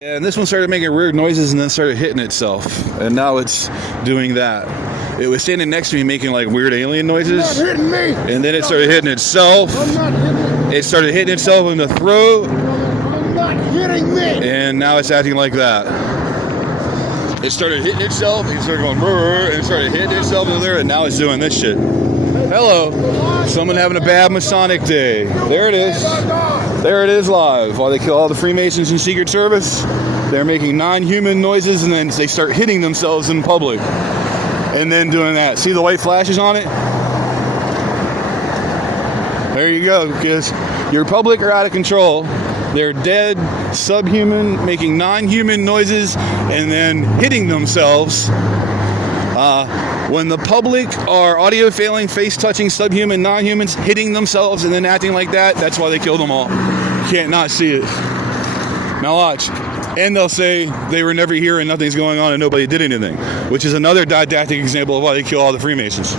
Yeah, and this one started making weird noises and then started hitting itself. And now it's doing that. It was standing next to me making like weird alien noises. Not hitting me. And then it started hitting itself. I'm not hitting It started hitting itself in the throat. I'm not hitting me. And now it's acting like that. It started hitting itself. It started going brrr, and it started hitting itself in there. And now it's doing this shit. Hello. Someone having a bad Masonic day. There it is. There it is live. While they kill all the Freemasons and Secret Service, they're making non-human noises and then they start hitting themselves in public. And then doing that. See the white flashes on it? There you go, kids. Your public are out of control. They're dead, subhuman, making non-human noises and then hitting themselves. When the public are audio failing, face touching, subhuman, non-humans, hitting themselves and then acting like that, that's why they killed them all. You can't not see it. Now watch. And they'll say they were never here and nothing's going on and nobody did anything, which is another didactic example of why they kill all the Freemasons.